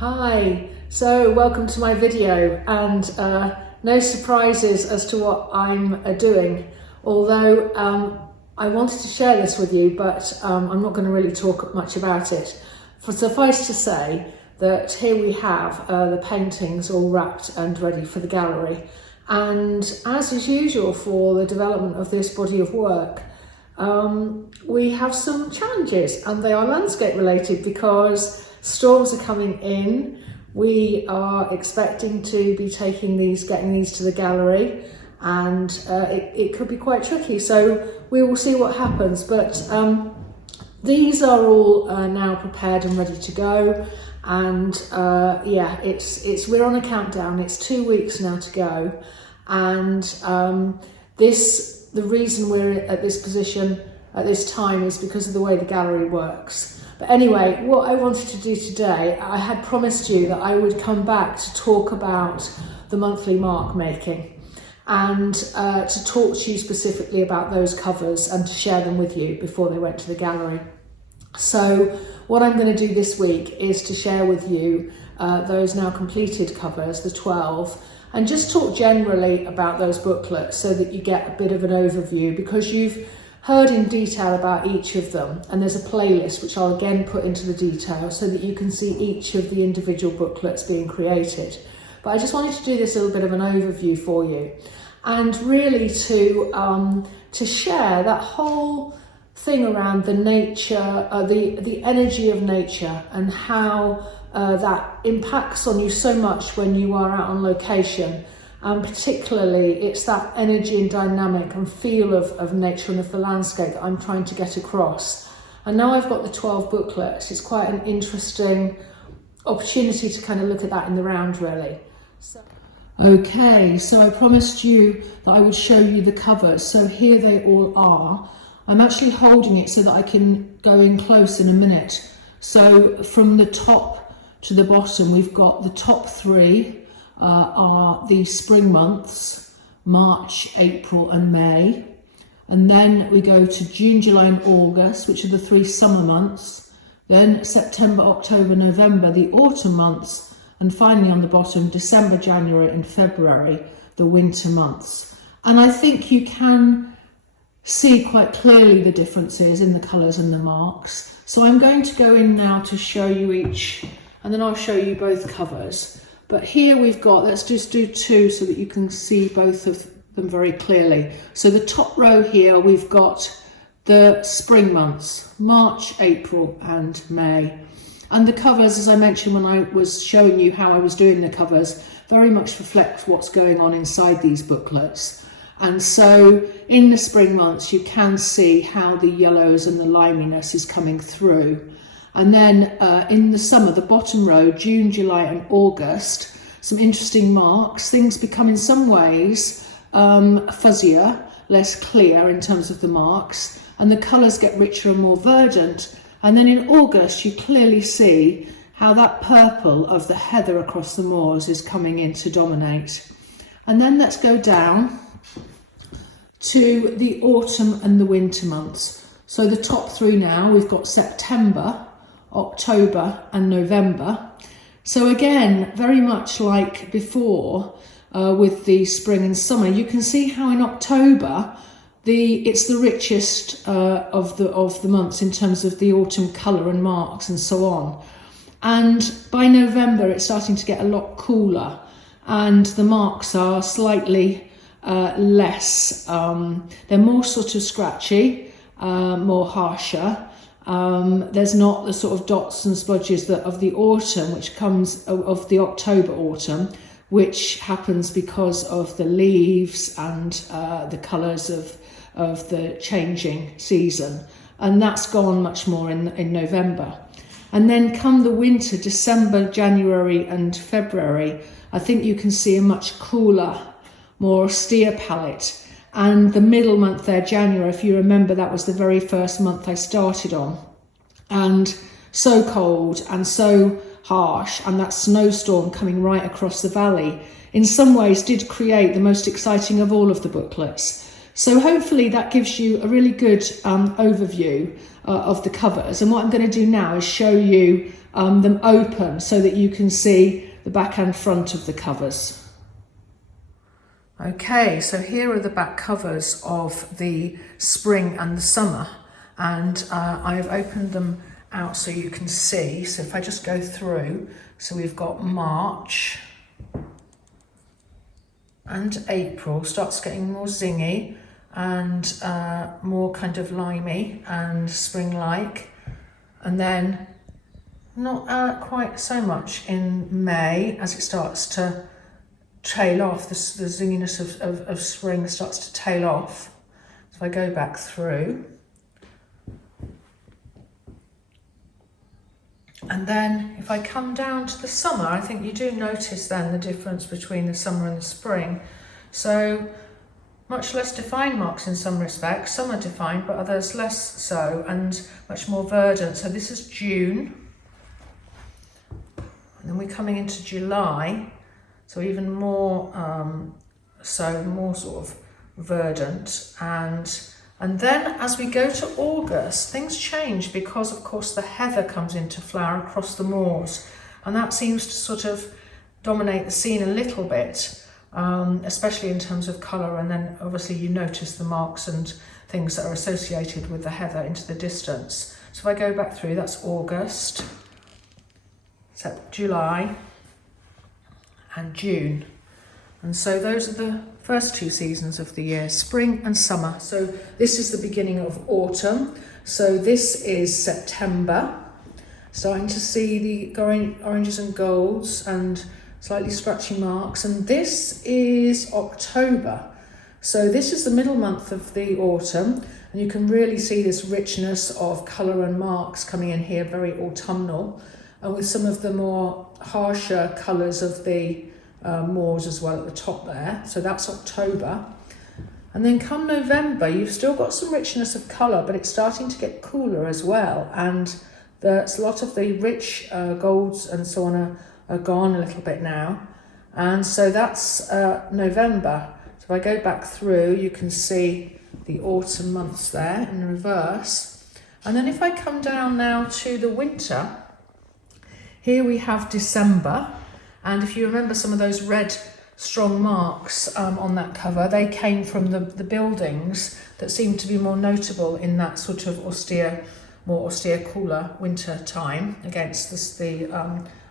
Hi, so welcome to my video, and no surprises as to what I'm doing, although I wanted to share this with you, but I'm not going to really talk much about it. For suffice to say that here we have the paintings all wrapped and ready for the gallery, and as is usual for the development of this body of work, we have some challenges, and they are landscape related because storms are coming in. We are expecting to be getting these to the gallery, and it could be quite tricky. So we will see what happens. But these are all now prepared and ready to go. And yeah, we're on a countdown. It's 2 weeks now to go, and the reason we're at this position at this time is because of the way the gallery works. But anyway, what I wanted to do today, I had promised you that I would come back to talk about the monthly mark making, and to talk to you specifically about those covers and to share them with you before they went to the gallery. So what I'm going to do this week is to share with you those now completed covers, the 12, and just talk generally about those booklets so that you get a bit of an overview, because you've heard in detail about each of them, and there's a playlist which I'll again put into the detail so that you can see each of the individual booklets being created. But I just wanted to do this little bit of an overview for you, and really to share that whole thing around the nature, the energy of nature, and how that impacts on you so much when you are out on location. Particularly, it's that energy and dynamic and feel of nature and of the landscape that I'm trying to get across. And now I've got the 12 booklets, it's quite an interesting opportunity to kind of look at that in the round, really. Okay, so I promised you that I would show you the covers, so here they all are. I'm actually holding it so that I can go in close in a minute. So from the top to the bottom, we've got the top three are the spring months, March, April and May. And then we go to June, July and August, which are the 3 summer months. Then September, October, November, the autumn months. And finally on the bottom, December, January and February, the winter months. And I think you can see quite clearly the differences in the colours and the marks. So I'm going to go in now to show you each, and then I'll show you both covers. But here we've got, let's just do 2 so that you can see both of them very clearly. So the top row here, we've got the spring months, March, April and May. And the covers, as I mentioned when I was showing you how I was doing the covers, very much reflect what's going on inside these booklets. And so in the spring months, you can see how the yellows and the liminess is coming through. And then in the summer, the bottom row, June, July and August, some interesting marks. Things become in some ways fuzzier, less clear in terms of the marks, and the colours get richer and more verdant. And then in August, you clearly see how that purple of the heather across the moors is coming in to dominate. And then let's go down to the autumn and the winter months. So the top 3 now, we've got September, October and November. So again, very much like before with the spring and summer, you can see how in October it's the richest of the months in terms of the autumn colour and marks and so on. And by November it's starting to get a lot cooler, and the marks are slightly less, they're more sort of scratchy, more harsher. There's not the sort of dots and smudges of the autumn, which comes of the October autumn, which happens because of the leaves and the colours of the changing season. And that's gone much more in November. And then come the winter, December, January and February, I think you can see a much cooler, more austere palette. And the middle month there, January, if you remember, that was the very first month I started on. And so cold and so harsh, and that snowstorm coming right across the valley in some ways did create the most exciting of all of the booklets. So hopefully that gives you a really good overview of the covers. And what I'm going to do now is show you them open so that you can see the back and front of the covers. Okay, so here are the back covers of the spring and the summer, and I've opened them out so you can see. So if I just go through, so we've got March and April starts getting more zingy and more kind of limey and spring-like, and then not quite so much in May as it starts to tail off. The zinginess of spring starts to tail off. So if I go back through, and then if I come down to the summer, I think you do notice then the difference between the summer and the spring. So much less defined marks in some respects. Some are defined, but others less so, and much more verdant. So this is June, and then we're coming into July. So even more, more sort of verdant, and then as we go to August, things change because of course the heather comes into flower across the moors, and that seems to sort of dominate the scene a little bit, especially in terms of colour. And then obviously you notice the marks and things that are associated with the heather into the distance. So if I go back through, that's August, so July, and June. And so those are the first two seasons of the year, spring and summer. So this is the beginning of autumn. So this is September, starting to see the oranges and golds and slightly scratchy marks. And this is October. So this is the middle month of the autumn, and you can really see this richness of colour and marks coming in here, very autumnal, and with some of the more harsher colours of the moors as well at the top there. So that's October. And then come November, you've still got some richness of colour, but it's starting to get cooler as well. And a lot of the rich golds and so on are gone a little bit now. And so that's November. So if I go back through, you can see the autumn months there in reverse. And then if I come down now to the winter, here we have December, and if you remember some of those red strong marks on that cover, they came from the buildings that seemed to be more notable in that sort of more austere, cooler winter time against the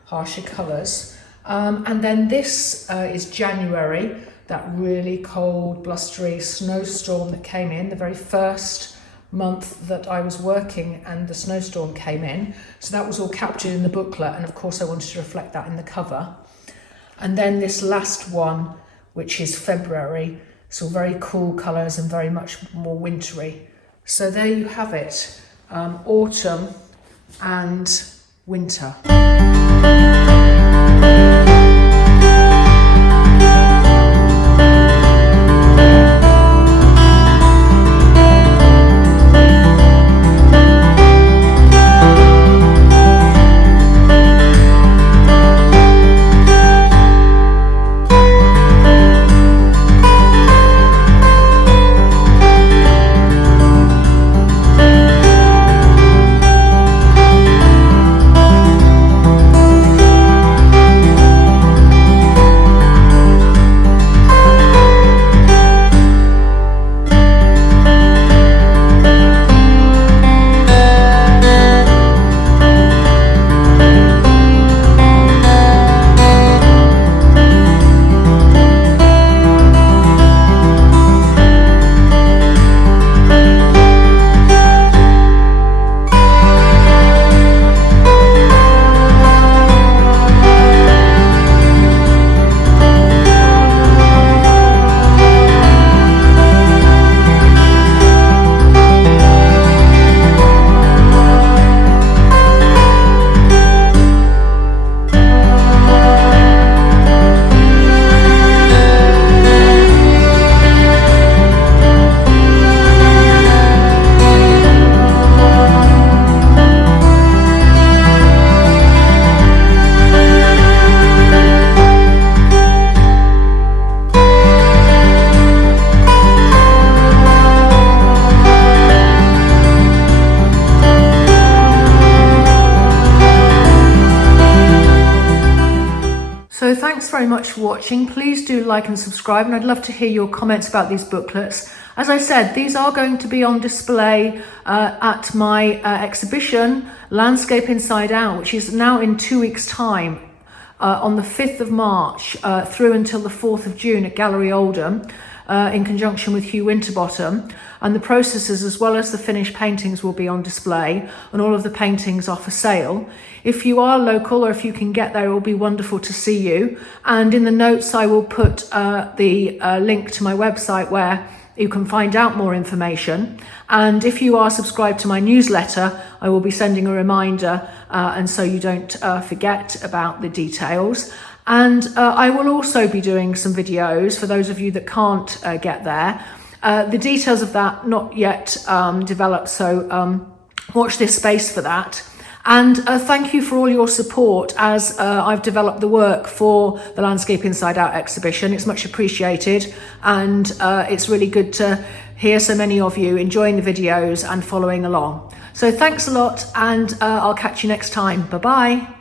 harsher colours. And then this is January, that really cold, blustery snowstorm that came in, the very first month that I was working and the snowstorm came in. So that was all captured in the booklet, and of course I wanted to reflect that in the cover. And then this last one, which is February, so very cool colours and very much more wintry. So there you have it, autumn and winter. So thanks very much for watching. Please do like and subscribe, and I'd love to hear your comments about these booklets. As I said, these are going to be on display at my exhibition, Landscape Inside Out, which is now in 2 weeks' time, on the 5th of March through until the 4th of June at Gallery Oldham, in conjunction with Hugh Winterbottom. And the processes as well as the finished paintings will be on display, and all of the paintings are for sale. If you are local or if you can get there, it will be wonderful to see you. And in the notes I will put the link to my website where you can find out more information. And if you are subscribed to my newsletter, I will be sending a reminder and so you don't forget about the details. And I will also be doing some videos for those of you that can't get there. The details of that not yet developed, so watch this space for that. And thank you for all your support as I've developed the work for the Landscape Inside Out exhibition. It's much appreciated, and it's really good to hear so many of you enjoying the videos and following along. So thanks a lot, and I'll catch you next time. Bye-bye.